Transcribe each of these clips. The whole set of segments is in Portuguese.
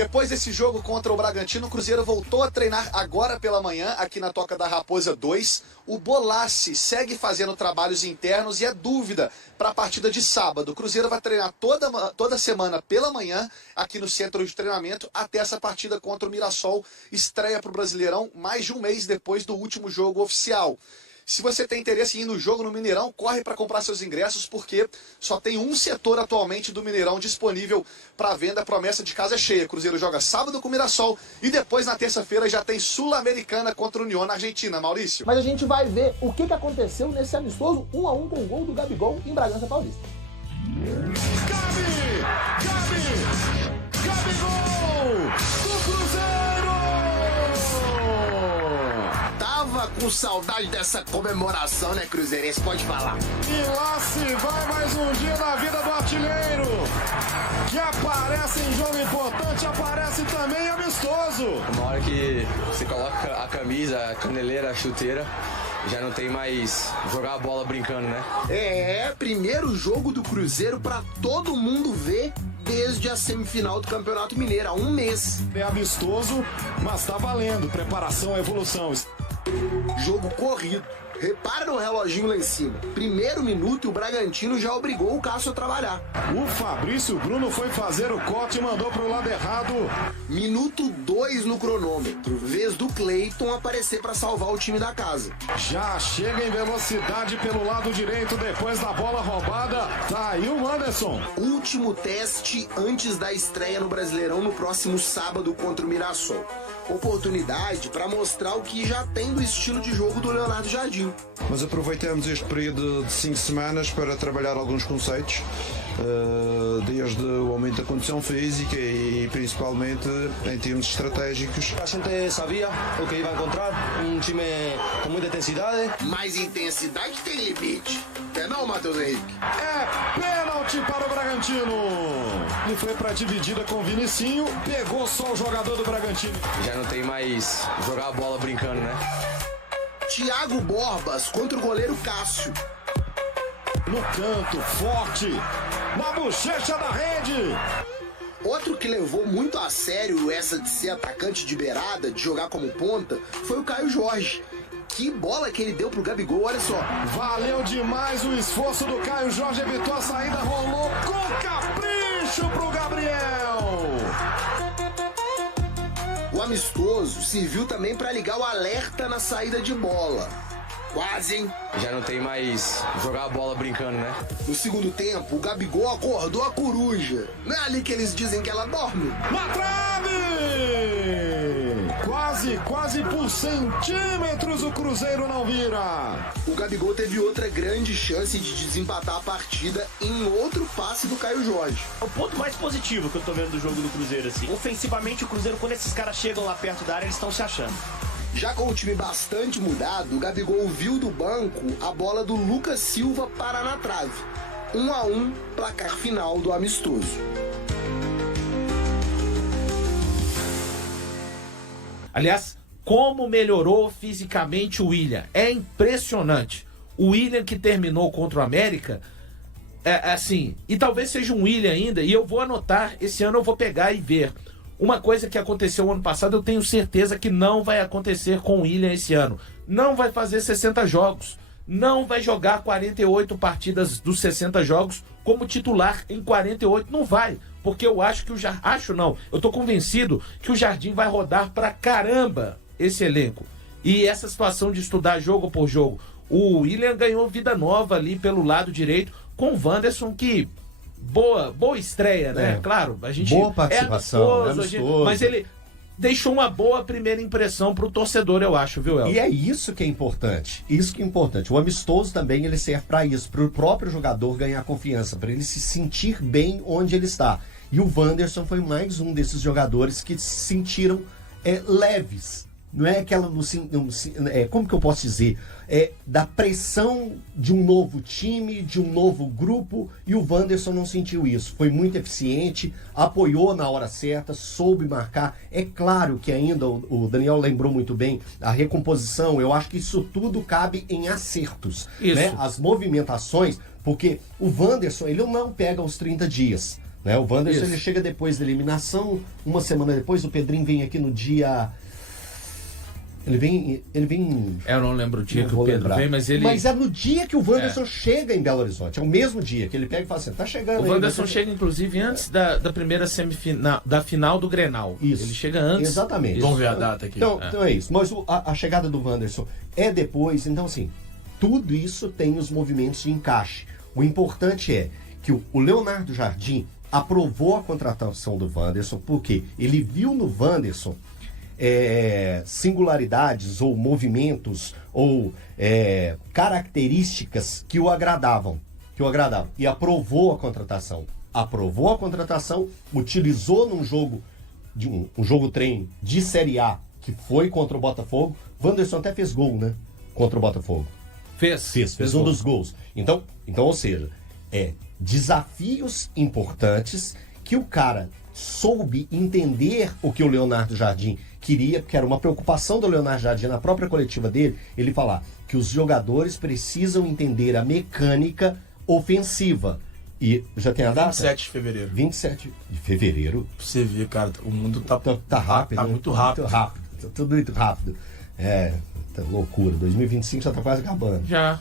Depois desse jogo contra o Bragantino, o Cruzeiro voltou a treinar agora pela manhã, aqui na Toca da Raposa 2. O Bolassi segue fazendo trabalhos internos e é dúvida para a partida de sábado. O Cruzeiro vai treinar toda semana pela manhã, aqui no centro de treinamento, até essa partida contra o Mirassol. Estreia para o Brasileirão mais de um mês depois do último jogo oficial. Se você tem interesse em ir no jogo no Mineirão, corre para comprar seus ingressos, porque só tem um setor atualmente do Mineirão disponível para venda. A promessa de casa é cheia. Cruzeiro joga sábado com o Mirassol e depois, na terça-feira, já tem Sul-Americana contra o União na Argentina. Maurício. Mas a gente vai ver o que aconteceu nesse amistoso 1-1 com o gol do Gabigol em Bragança Paulista. Gabigol do Cruzeiro! Com saudade dessa comemoração, né, cruzeirense? Pode falar. E lá se vai mais um dia na vida do artilheiro, que aparece em jogo importante, aparece também amistoso. Uma hora que você coloca a camisa, a caneleira, a chuteira, já não tem mais jogar a bola brincando, né? Primeiro jogo do Cruzeiro pra todo mundo ver desde a semifinal do Campeonato Mineiro, há um mês. É amistoso, mas tá valendo. Preparação, evolução. Jogo corrido. Repara no reloginho lá em cima. Primeiro minuto e o Bragantino já obrigou o Cássio a trabalhar. O Fabrício Bruno foi fazer o corte e mandou pro lado errado. Minuto 2 no cronômetro. Vez do Cleiton aparecer para salvar o time da casa. Já chega em velocidade pelo lado direito depois da bola roubada. Tá aí o Anderson. Último teste antes da estreia no Brasileirão no próximo sábado contra o Mirassol. Oportunidade para mostrar o que já tem do estilo de jogo do Leonardo Jardim. Mas aproveitamos este período de 5 semanas para trabalhar alguns conceitos, desde o aumento da condição física e principalmente em termos estratégicos. A gente sabia o que ia encontrar, time com muita intensidade. Mas intensidade tem limite, não, Matheus Henrique? É pênalti para o Bragantino. E foi para dividida com o Vinicinho, pegou só o jogador do Bragantino. Já não tem mais jogar a bola brincando, né? Thiago Borbas contra o goleiro Cássio. No canto, forte, na bochecha da rede. Outro que levou muito a sério essa de ser atacante de beirada, de jogar como ponta, foi o Caio Jorge. Que bola que ele deu pro Gabigol, olha só. Valeu demais o esforço do Caio Jorge, evitou a saída, rolou com capricho pro Gabriel. O amistoso serviu também para ligar o alerta na saída de bola. Quase, hein? Já não tem mais jogar a bola brincando, né? No segundo tempo, o Gabigol acordou a coruja. Não é ali que eles dizem que ela dorme? Na trave! Quase por centímetros o Cruzeiro não vira. O Gabigol teve outra grande chance de desempatar a partida em outro passe do Caio Jorge. O ponto mais positivo que eu tô vendo do jogo do Cruzeiro, assim, ofensivamente o Cruzeiro, quando esses caras chegam lá perto da área, eles estão se achando. Já com o time bastante mudado, o Gabigol viu do banco a bola do Lucas Silva parar na trave. 1-1, placar final do amistoso. Aliás, como melhorou fisicamente o William. É impressionante. O William que terminou contra o América, assim, e talvez seja um William ainda, e eu vou anotar, esse ano eu vou pegar e ver. Uma coisa que aconteceu ano passado, eu tenho certeza que não vai acontecer com o William esse ano. Não vai fazer 60 jogos. Não vai jogar 48 partidas dos 60 jogos como titular em 48. Não vai. Porque eu acho que eu tô convencido que o Jardim vai rodar pra caramba esse elenco. E essa situação de estudar jogo por jogo. O William ganhou vida nova ali pelo lado direito com o Wanderson, que... Boa estreia, né? Claro, a gente boa participação, amistoso. Mas ele deixou uma boa primeira impressão pro torcedor, eu acho, viu, Elton? E é isso que é importante. Isso que é importante. O amistoso também ele serve para isso, para o próprio jogador ganhar confiança, para ele se sentir bem onde ele está. E o Wanderson foi mais um desses jogadores que se sentiram leves. Não é aquela... como que eu posso dizer? Da pressão de um novo time, de um novo grupo, e o Wanderson não sentiu isso. Foi muito eficiente, apoiou na hora certa, soube marcar. É claro que ainda, o Daniel lembrou muito bem, a recomposição, eu acho que isso tudo cabe em acertos. Né? As movimentações, porque o Wanderson, ele não pega os 30 dias. Né? O Wanderson Isso. ele chega depois da eliminação, uma semana depois, o Pedrinho vem aqui no dia... Ele vem... Eu não lembro o dia Não que o vou Pedro lembrar. vem, mas ele... Mas é no dia que o Wanderson chega em Belo Horizonte. É o mesmo dia que ele pega e fala assim, tá chegando O aí. Wanderson você- chega, inclusive, antes da primeira semifinal, da final do Grenal. Isso. Ele chega antes. Exatamente. Isso. Vamos ver a data aqui. Então é isso. Mas a chegada do Wanderson é depois. Então, assim, tudo isso tem os movimentos de encaixe. O importante é que o Leonardo Jardim aprovou a contratação do Wanderson, porque ele viu no Wanderson singularidades ou movimentos ou características que o agradavam. E aprovou a contratação. Utilizou num jogo um jogo treino de Série A, que foi contra o Botafogo. Wanderson até fez gol, né? Contra o Botafogo. Fez um dos gols. Então, ou seja, desafios importantes que o cara soube entender o que o Leonardo Jardim queria, porque era uma preocupação do Leonardo Jardim na própria coletiva dele, ele falar que os jogadores precisam entender a mecânica ofensiva. E já tem a data? 27 de fevereiro. 27 de fevereiro. Pra você ver, cara, o mundo tá rápido. Tá né? muito rápido. Tá tudo muito rápido. Tá loucura. 2025 já tá quase acabando. Já.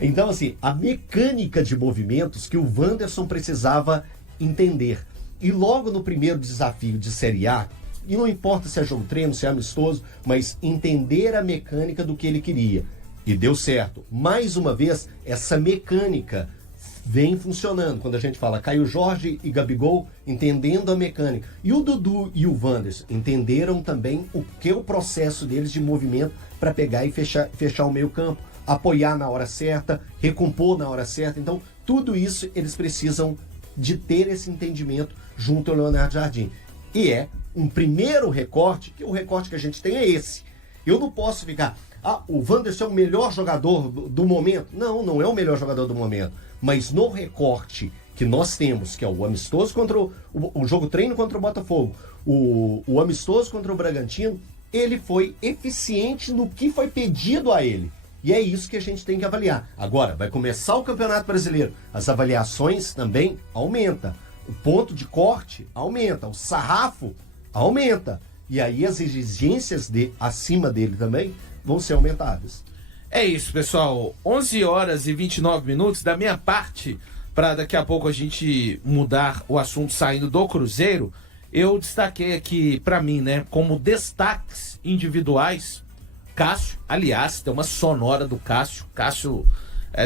Então, assim, a mecânica de movimentos que o Wanderson precisava entender. E logo no primeiro desafio de Série A, e não importa se é jogo treino, se é amistoso, mas entender a mecânica do que ele queria. E deu certo. Mais uma vez, essa mecânica vem funcionando. Quando a gente fala Caio Jorge e Gabigol entendendo a mecânica. E o Dudu e o Wanderson entenderam também o que é o processo deles de movimento para pegar e fechar o meio campo, apoiar na hora certa, recompor na hora certa. Então, tudo isso eles precisam de ter esse entendimento junto ao Leonardo Jardim. E é um primeiro recorte, que o recorte que a gente tem é esse. Eu não posso ficar... o Wanderson é o melhor jogador do momento. Não é o melhor jogador do momento. Mas no recorte que nós temos, que é o amistoso contra o jogo treino contra o Botafogo, o amistoso contra o Bragantino, ele foi eficiente no que foi pedido a ele. E é isso que a gente tem que avaliar. Agora, vai começar o Campeonato Brasileiro. As avaliações também aumentam. O ponto de corte aumenta. O sarrafo aumenta. E aí as exigências acima dele também vão ser aumentadas. É isso, pessoal. 11 horas e 29 minutos. Da minha parte, para daqui a pouco a gente mudar o assunto saindo do Cruzeiro, eu destaquei aqui para mim, né, como destaques individuais, Cássio. Aliás, tem uma sonora do Cássio. Cássio,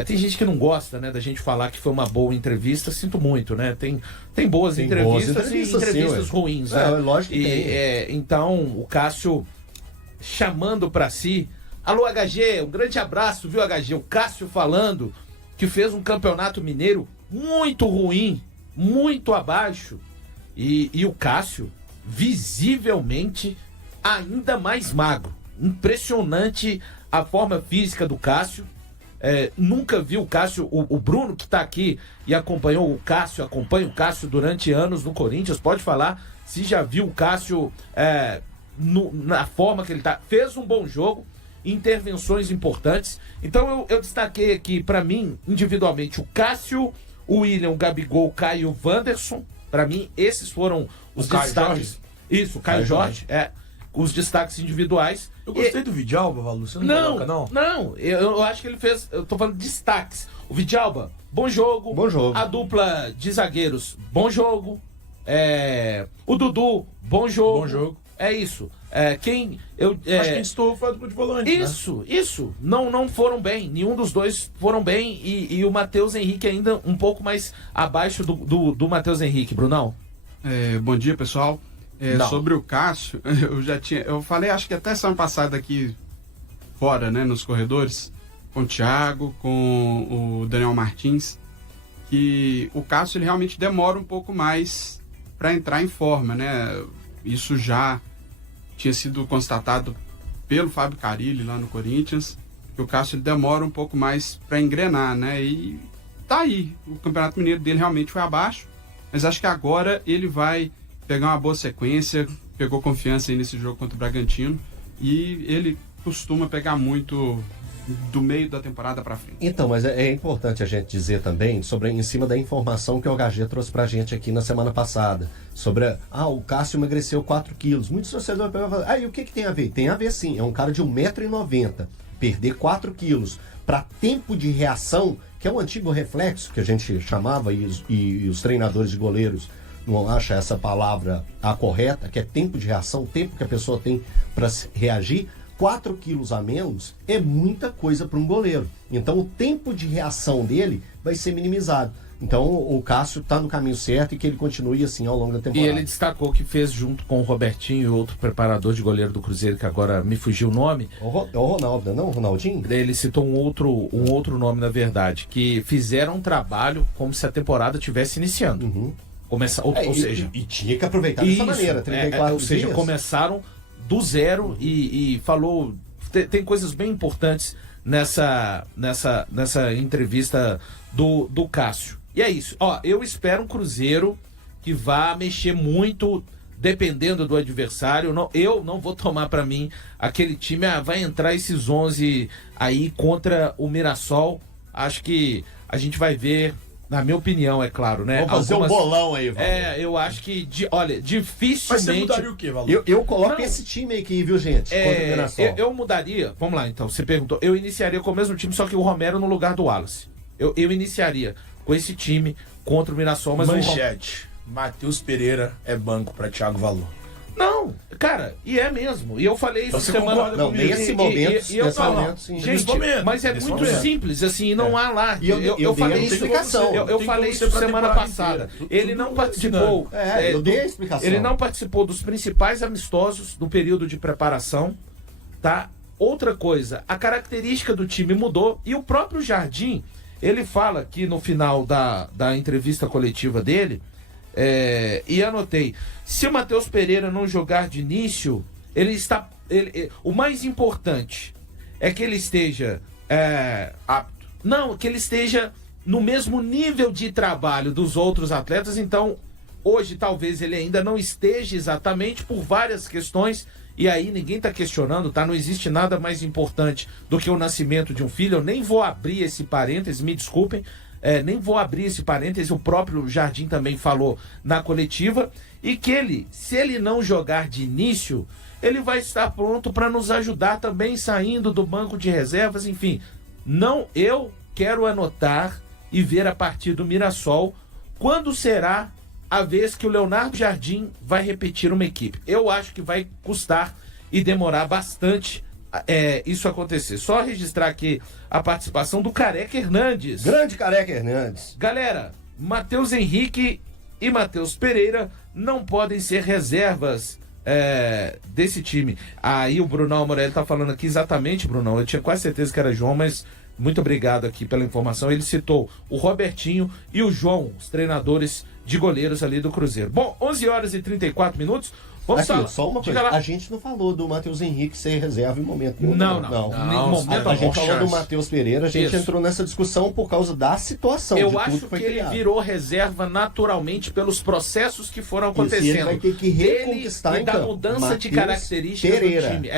tem gente que não gosta, né, da gente falar que foi uma boa entrevista. Sinto muito, né? Tem boas entrevistas e entrevistas ruins, né? Lógico que tem. Então, o Cássio chamando para si. Alô, HG, um grande abraço, viu, HG? O Cássio falando que fez um campeonato mineiro muito ruim, muito abaixo. E o Cássio, visivelmente, ainda mais magro. Impressionante a forma física do Cássio. Nunca vi o Cássio, o Bruno que está aqui e acompanha o Cássio durante anos no Corinthians, pode falar se já viu o Cássio na forma que ele está. Fez um bom jogo, intervenções importantes. Então eu destaquei aqui, para mim, individualmente, o Cássio, o William, o Gabigol, o Caio e o Wanderson. Para mim, esses foram os destaques. Isso, o Caio Jorge. Os destaques individuais. Eu gostei do Vidalba, Valu. Você não coloca, não? Não, eu acho que ele fez. Eu tô falando de destaques. O Vidalba, bom jogo. Bom jogo. A dupla de zagueiros, bom jogo. O Dudu, bom jogo. Bom jogo. É isso. Acho que quem estou foi a dupla de volante. Isso. Não foram bem. Nenhum dos dois foram bem. E o Matheus Henrique ainda um pouco mais abaixo do Matheus Henrique, Brunão. Bom dia, pessoal. Sobre o Cássio, eu falei, acho que até semana passada aqui fora, né, nos corredores, com o Thiago, com o Daniel Martins, que o Cássio ele realmente demora um pouco mais para entrar em forma, né? Isso já tinha sido constatado pelo Fábio Carilli lá no Corinthians, que o Cássio ele demora um pouco mais para engrenar, né? E tá aí, o Campeonato Mineiro dele realmente foi abaixo, mas acho que agora ele vai pegar uma boa sequência, pegou confiança aí nesse jogo contra o Bragantino, e ele costuma pegar muito do meio da temporada para frente. Então, mas é importante a gente dizer também em cima da informação que o HG trouxe pra gente aqui na semana passada, sobre o Cássio emagreceu 4 quilos. Muitos torcedores falam, e o que tem a ver? Tem a ver sim, é um cara de 1,90 m, perder 4 quilos para tempo de reação, que é o antigo reflexo que a gente chamava, e os treinadores de goleiros não acham essa palavra a correta, que é tempo de reação, tempo que a pessoa tem para reagir. 4 quilos a menos é muita coisa para um goleiro. Então o tempo de reação dele vai ser minimizado. Então o Cássio está no caminho certo e que ele continue assim ao longo da temporada. E ele destacou que fez junto com o Robertinho e outro preparador de goleiro do Cruzeiro, que agora me fugiu o nome. É o Ronaldo, não? O Ronaldinho? Ele citou um outro nome, na verdade, que fizeram um trabalho como se a temporada estivesse iniciando. Uhum. Ou seja... E tinha que aproveitar dessa maneira, 34 ou seja, dias. começaram do zero e falou... Tem coisas bem importantes nessa entrevista do Cássio. E é isso. Eu espero um Cruzeiro que vá mexer muito, dependendo do adversário. Eu não vou tomar para mim aquele time, vai entrar esses 11 aí contra o Mirassol. Acho que a gente vai ver, na minha opinião, é claro, né? Vamos fazer um bolão aí, Valor. Eu acho que, dificilmente... Mas você mudaria o quê, Valor? Eu coloco esse time aqui, viu, gente? Contra o Mirassol. Eu mudaria, vamos lá então, você perguntou, eu iniciaria com o mesmo time, só que o Romero no lugar do Wallace. Eu iniciaria com esse time contra o Mirassol, mas Manchete. Matheus Pereira é banco para Thiago Valor. Não, cara, e é mesmo. E eu falei isso semana... Não, nesse momento, sim. Gente, mas é muito simples, assim, não há lá. Eu falei explicação. Eu falei isso semana passada. Ele não participou... eu dei a explicação. Ele não participou dos principais amistosos do período de preparação, tá? Outra coisa, a característica do time mudou e o próprio Jardim, ele fala aqui no final da entrevista coletiva dele, e anotei, se o Matheus Pereira não jogar de início, o mais importante é que ele esteja apto. Não, que ele esteja no mesmo nível de trabalho dos outros atletas. Então, hoje talvez ele ainda não esteja exatamente por várias questões. E aí ninguém está questionando, tá? Não existe nada mais importante do que o nascimento de um filho. Eu nem vou abrir esse parênteses, me desculpem. Nem vou abrir esse parênteses, o próprio Jardim também falou na coletiva, e que se ele não jogar de início, ele vai estar pronto para nos ajudar também saindo do banco de reservas, enfim. Eu quero anotar e ver a partir do Mirassol quando será a vez que o Leonardo Jardim vai repetir uma equipe. Eu acho que vai custar e demorar bastante isso acontecer. Só registrar aqui a participação do Careca Hernandes. Grande Careca Hernandes. Galera, Matheus Henrique e Matheus Pereira não podem ser reservas desse time. Aí o Brunão Morelli tá falando aqui exatamente, Brunão. Eu tinha quase certeza que era João, mas muito obrigado aqui pela informação. Ele citou o Robertinho e o João, os treinadores de goleiros ali do Cruzeiro. Bom, 11h34. Vamos falar. Só uma coisa, a gente não falou do Matheus Henrique ser reserva em momento nenhum. Não. A gente falou do Matheus Pereira, a gente entrou nessa discussão por causa da situação. Eu acho que ele virou reserva naturalmente pelos processos que foram acontecendo. Ele vai ter que reconquistar e da mudança de características do time.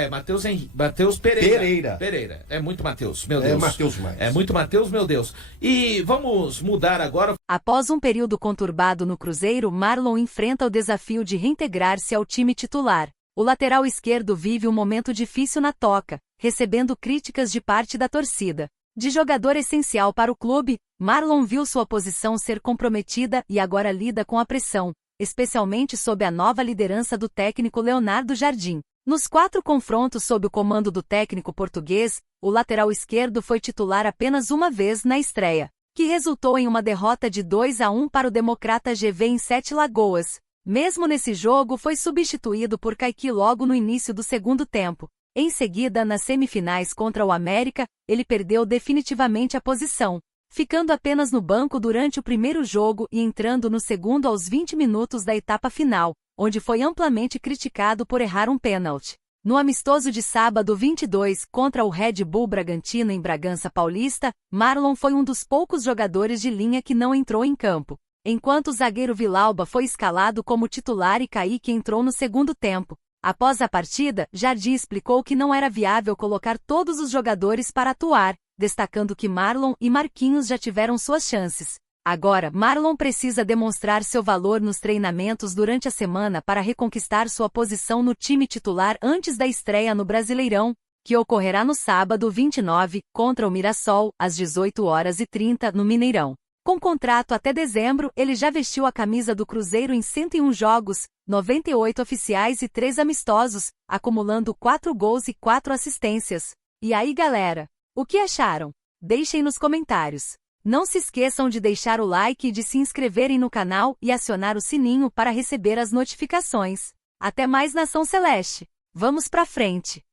Matheus Pereira. É muito Matheus, meu Deus. É Matheus mais. É muito Matheus, meu Deus. E vamos mudar agora. Após um período conturbado no Cruzeiro, Marlon enfrenta o desafio de reintegrar-se ao time titular. O lateral esquerdo vive um momento difícil na Toca, recebendo críticas de parte da torcida. De jogador essencial para o clube, Marlon viu sua posição ser comprometida e agora lida com a pressão, especialmente sob a nova liderança do técnico Leonardo Jardim. Nos 4 confrontos sob o comando do técnico português, o lateral esquerdo foi titular apenas uma vez na estreia, que resultou em uma derrota de 2-1 para o Democrata GV em Sete Lagoas. Mesmo nesse jogo, foi substituído por Caiqui logo no início do segundo tempo. Em seguida, nas semifinais contra o América, ele perdeu definitivamente a posição, ficando apenas no banco durante o primeiro jogo e entrando no segundo aos 20 minutos da etapa final, onde foi amplamente criticado por errar um pênalti. No amistoso de sábado 22 contra o Red Bull Bragantino em Bragança Paulista, Marlon foi um dos poucos jogadores de linha que não entrou em campo. Enquanto o zagueiro Vilauba foi escalado como titular e Kaique entrou no segundo tempo. Após a partida, Jardim explicou que não era viável colocar todos os jogadores para atuar, destacando que Marlon e Marquinhos já tiveram suas chances. Agora, Marlon precisa demonstrar seu valor nos treinamentos durante a semana para reconquistar sua posição no time titular antes da estreia no Brasileirão, que ocorrerá no sábado 29, contra o Mirassol, às 18h30 no Mineirão. Com contrato até dezembro, ele já vestiu a camisa do Cruzeiro em 101 jogos, 98 oficiais e 3 amistosos, acumulando 4 gols e 4 assistências. E aí, galera? O que acharam? Deixem nos comentários. Não se esqueçam de deixar o like e de se inscreverem no canal e acionar o sininho para receber as notificações. Até mais, Nação Celeste! Vamos pra frente!